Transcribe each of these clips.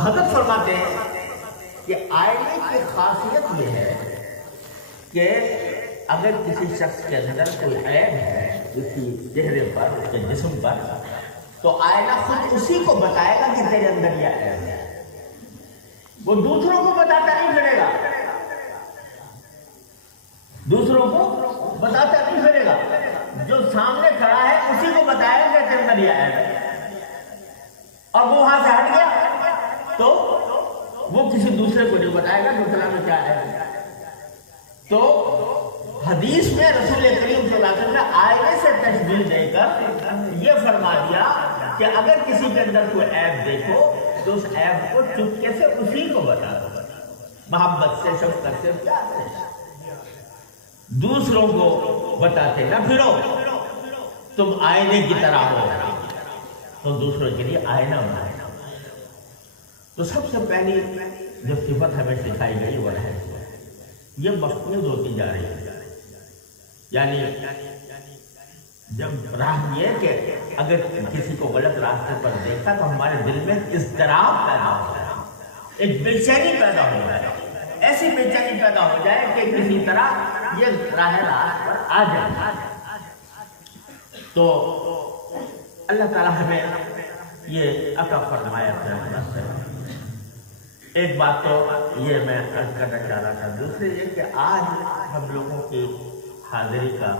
حضرت فرماتے ہیں کہ آئینے کی خاصیت یہ ہے کہ اگر کسی شخص کے اندر کوئی عیب ہے کسی چہرے پر اس کے جسم پر تو آئینہ خود اسی کو بتائے گا کہ تیرے اندر یہ عیب ہے، وہ دوسروں کو بتاتا نہیں پھرے گا، دوسروں کو بتاتا نہیں پھرے گا، جو سامنے کھڑا ہے اسی کو بتائے گا کہ تیرے اندر یہ عیب ہے، اور وہ وہاں سے ہٹ گیا تو وہ کسی دوسرے کو نہیں بتائے گا کہ فلاں میں کیا ہے۔ تو حدیث میں رسول کریم صلی اللہ علیہ وسلم نے آئینے سے تشبیہ دے کر یہ فرما دیا کہ اگر کسی کے اندر کوئی عیب دیکھو تو اس عیب کو چپکے سے اسی کو بتا دو، محبت سے، شفقت سے، پیار سے، دوسروں کو بتاتے نہ پھرو، تم آئینے کی طرح ہو تو دوسروں کے لیے آئینہ بنائے۔ تو سب سے پہلی جو صفت ہمیں سکھائی گئی وہ ہے یہ مفقود ہوتی جا رہی ہے، یعنی جب راہ یہ کہ اگر کسی کو غلط راستے پر دیکھا تو ہمارے دل میں اضطراب پیدا ہو جائے، ایک بے چینی پیدا ہو جائے، ایسی بے چینی پیدا ہو جائے کہ کسی طرح یہ راہ راست پر آ جائے۔ تو اللہ تعالیٰ ہمیں یہ عطا فرمائے اپنے رحمت سے۔ ایک بات تو یہ میں عرض کرنا چاہ رہا تھا، دوسری یہ کہ آج ہم لوگوں کی حاضری کا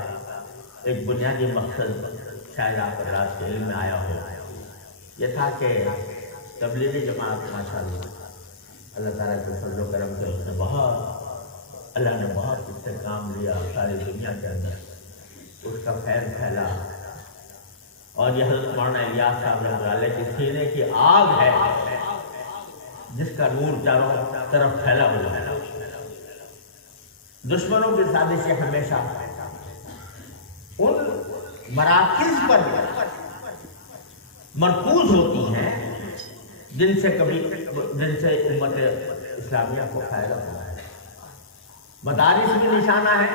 ایک بنیادی مقصد شاید آپ حضرات کے علم میں آیا ہو، یہ تھا کہ تبلیغی جماعت ماشاءاللہ اللہ تعالیٰ کے فضل و کرم سے اس نے اللہ نے بہت اس سے کام لیا، ساری دنیا کے اندر اس کا فیض پھیلا، اور یہ حضرت مولانا الیاس صاحب رحمۃ اللہ علیہ کی سینے کی آگ ہے جس کا نور چاروں طرف پھیلا ہوا ہے۔ دشمنوں کی سازشیں ہمیشہ ان مراکز پر مرکوز ہوتی ہیں جن سے امت اسلامیہ کو فائدہ ہوا ہے۔ مدارس بھی نشانہ ہے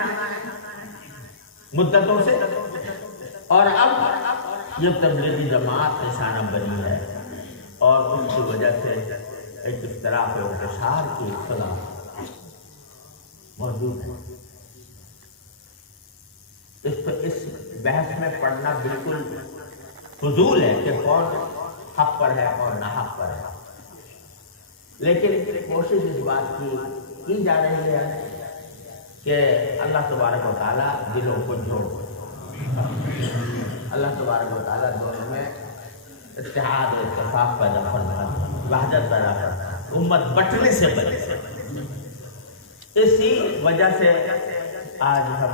مدتوں سے، اور اب یہ تبلیغی جماعت نشانہ بنی ہے، اور ان کی وجہ سے ایک اختلاف و انتشار کی اطلاع موجود ہے۔ اس بحث میں پڑھنا بالکل فضول ہے کہ کون حق پر ہے کون ناحق پر ہے، لیکن کوشش اس بات کی جا رہی ہے کہ اللہ تبارک و تعالیٰ دلوں کو جوڑ، اللہ تبارک و تعالیٰ دونوں میں اتحاد و اتفاق پیدا کرنا، وحدت پیدا کرنا، امت بٹنے سے بچے۔ اسی وجہ سے آج ہم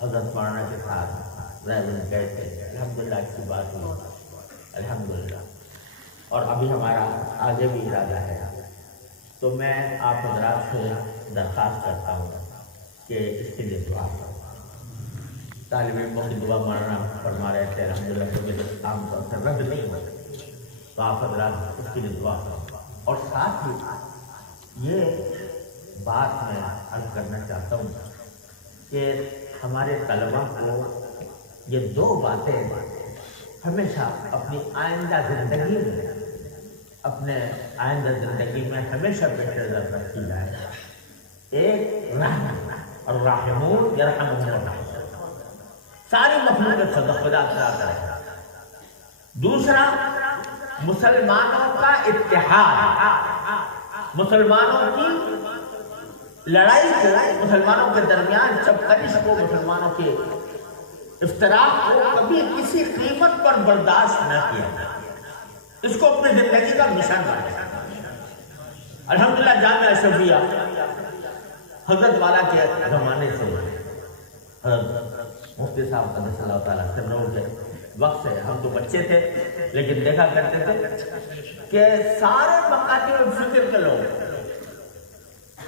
حضرت مولانا کے ساتھ رہنے گئے تھے، الحمدللہ اس کی بات ہوئی الحمدللہ، اور ابھی ہمارا آگے بھی ارادہ ہے۔ تو میں آپ حضرات سے درخواست کرتا ہوں کہ اس کے لیے دعا کریں۔ طالب علموں کی دعا ماننا فرما رہے تھے، الحمدللہ کہ عام طور سے رد نہیں ہوتے، تو آپ حضرات اس کے لیے دعا کریں۔ اور ساتھ ہی یہ بات میں عرض کرنا چاہتا ہوں کہ ہمارے طلباء کو یہ دو باتیں ہمیشہ اپنی آئندہ زندگی میں ہمیشہ پیش نظر رکھی جائے۔ ایک رحم، الراحمون یرحمہم الرحمن، ساری مخلوق سے خدا تعالیٰ کرے۔ دوسرا مسلمانوں کا اتحاد، مسلمانوں کی لڑائی کو، مسلمانوں کے درمیان چپکش کو، مسلمانوں کے افتراق کو کبھی کسی قیمت پر برداشت نہ کیا، اس کو اپنی زندگی کا مشن بنایا۔ الحمدللہ جامعہ اشرفیہ حضرت والا کے زمانے سے، حضرت مفتی صاحب قدس اللہ تعالیٰ سرنور کے وقت سے، ہم تو بچے تھے لیکن دیکھا کرتے تھے کہ سارے مکاتب الفکر کے لوگ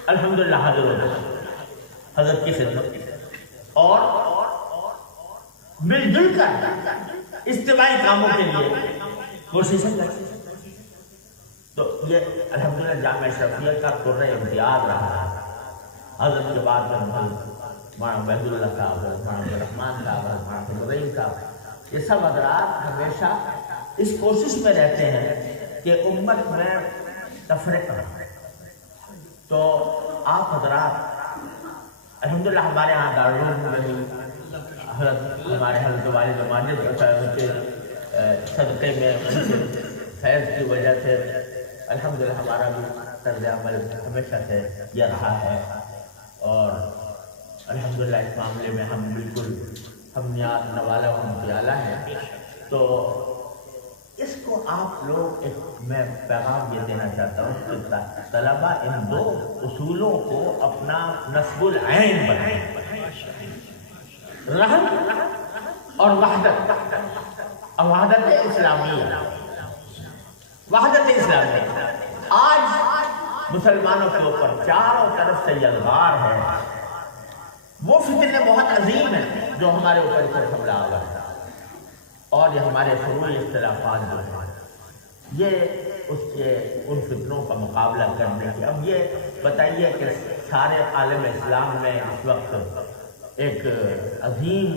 الحمدللہ حاضر ہوتے حضرت کی خدمت اور مل جل کر اجتماعی کاموں کے لیے کوششیں کرتے۔ تو یہ الحمدللہ جامعہ اشرفیہ کا قرہ امتیاز رہا ہے۔ حضرت کے بعد میں مولانا محمود اللہ صاحب، مولانا عبدالرحمن صاحب، مولانا فضل صاحب، یہ سب حضرات ہمیشہ اس کوشش میں رہتے ہیں کہ امت میں تفریقہ. تو آپ حضرات الحمدللہ ہمارے یہاں دارالعلوم میں بھی ہمارے حضرت والد ماجد کے صدقے میں ان کے فیض کی وجہ سے الحمدللہ ہمارا بھی طرز عمل ہمیشہ سے یہ رہا ہے. اور الحمدللہ اس معاملے میں ہم بالکل ہم نیاز نوالا ہم پیالہ ہیں. تو اس کو آپ لوگ میں پیغام یہ دینا چاہتا ہوں کہ طلبہ ان دو اصولوں کو اپنا نصب العین بنائیں، رحم اور وحدت، وحدت اسلامیہ. وحدت اسلامیہ آج مسلمانوں کے اوپر چاروں طرف سے یلغار ہے. وہ فتنے بہت عظیم ہیں جو ہمارے اوپر سے حملہ آور ہے، اور یہ ہمارے فروعی اختلافات جو ہیں یہ اس کے ان فتنوں کا مقابلہ کرنے کی. اب یہ بتائیے کہ سارے عالم اسلام میں اس وقت ایک عظیم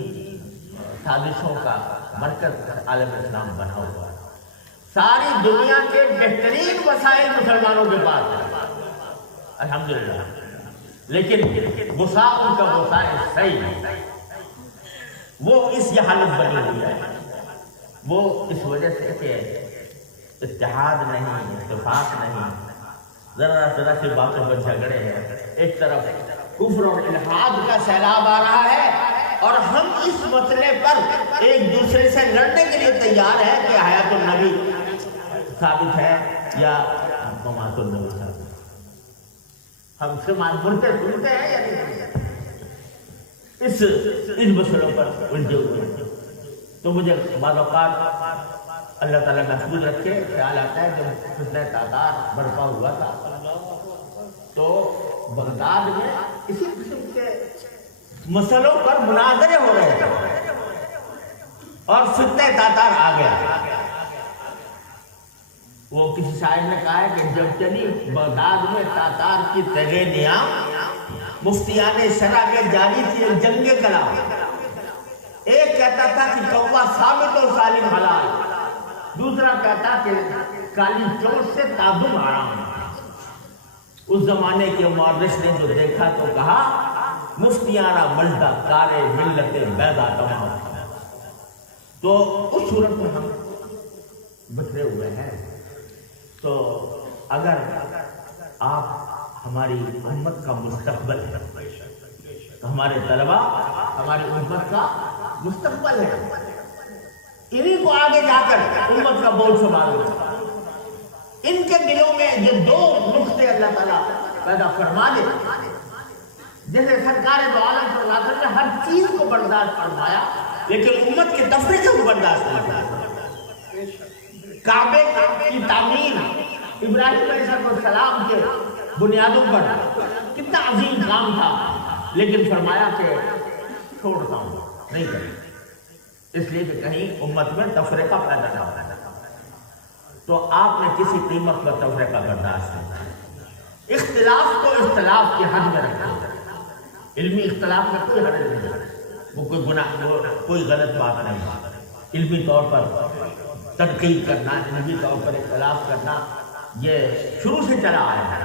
سازشوں کا مرکز عالم اسلام بنا ہوا ہے. ساری دنیا کے بہترین وسائل مسلمانوں کے پاس ہیں الحمدللہ، لیکن غصہ ان کا غصہ صحیح ہے. وہ اس یہ حالت بنی ہوئی ہے، وہ اس وجہ سے کہ اتحاد نہیں، اتفاق نہیں، ذرا سی باتوں پر جھگڑے ہیں. ایک طرف کفر اور الحاد کا سیلاب آ رہا ہے اور ہم اس مسئلے پر ایک دوسرے سے لڑنے کے لیے تیار ہیں کہ حیات النبی ثابت ہے یا ممات النبی ثابت ہے. ہم سے بولتے سنتے ہیں یا نہیں اس مسئلوں پر الجھے ہوئے. تو مجھے بعض اوقات اللہ تعالیٰ محفوظ رکھے خیال آتا ہے جب فتنہ تاتار برپا ہوا تھا تو بغداد میں اسی قسم کے مسئلوں پر مناظرے ہو رہے تھے اور فتنہ تاتار آ گیا. وہ کسی شاعر نے کہا ہے کہ جب چلی بغداد میں تاتار کی تغینیاں، مفتیان شرع میں جاری تھی جنگ کلام. ایک کہتا تھا کہ کوا ثابت اور سالم حلال، دوسرا کہتا کہ کالی چوٹ سے تعظم حرام. اس زمانے کے مورخ نے جو دیکھا تو کہا مفتیانہ ملدہ کارے ملت بیضا تمام. تو اس صورت میں ہم بچھڑے ہوئے ہیں. تو اگر آپ ہماری امت کا مستقبل ہے، ہمارے طلبہ ہماری امت کا مستقبل ہے، انہیں کو آگے جا کر امت کا بول سنبھالنا. ان کے دلوں میں یہ دو نقطے اللہ تعالیٰ پیدا فرما دے. جیسے سرکار دو عالم صلی اللہ علیہ وسلم نے ہر چیز کو برداشت فرمایا لیکن امت کے تفریقے کو برداشت نہیں فرمایا. کعبے کی تعمیر ابراہیم علیہ السلام کے بنیادوں پر کتنا عظیم کام تھا، لیکن فرمایا کہ چھوڑتا ہوں، نہیں کریں، اس لیے کہ کہیں امت میں تفریقہ پیدا نہ ہو. تو آپ نے کسی قیمت پر تفریقہ برداشت نہیں کرنا. اختلاف کو اختلاف کی حد میں رکھنا. علمی اختلاف میں کوئی حرج نہیں ہے، وہ کوئی گناہ، کوئی غلط بات نہیں ہے. علمی طور پر تنقید کرنا، علمی طور پر اختلاف کرنا یہ شروع سے چلا آیا ہے،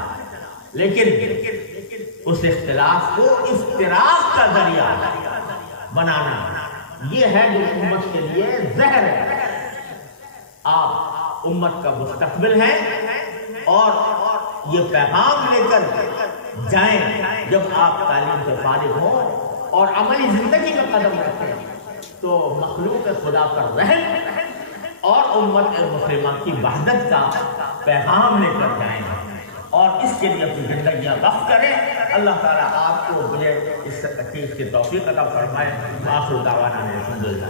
لیکن اس اختلاف کو افتراق کا ذریعہ بنانا یہ ہے جو امت کے لیے زہر ہے. آپ امت کا مستقبل ہیں اور یہ پیغام لے کر جائیں. جب آپ تعلیم سے فارغ ہوں اور عملی زندگی میں قدم رکھیں تو مخلوق خدا پر رحم اور امت مسلمہ کی وحدت کا پیغام لے کر جائیں اور اس کے لیے اپنی زندگیاں وقف کریں. اللہ تعالیٰ آپ کو مجھے اس چیز کی توفیق عطا فرمائے. آخر دعوانا الحمدللہ.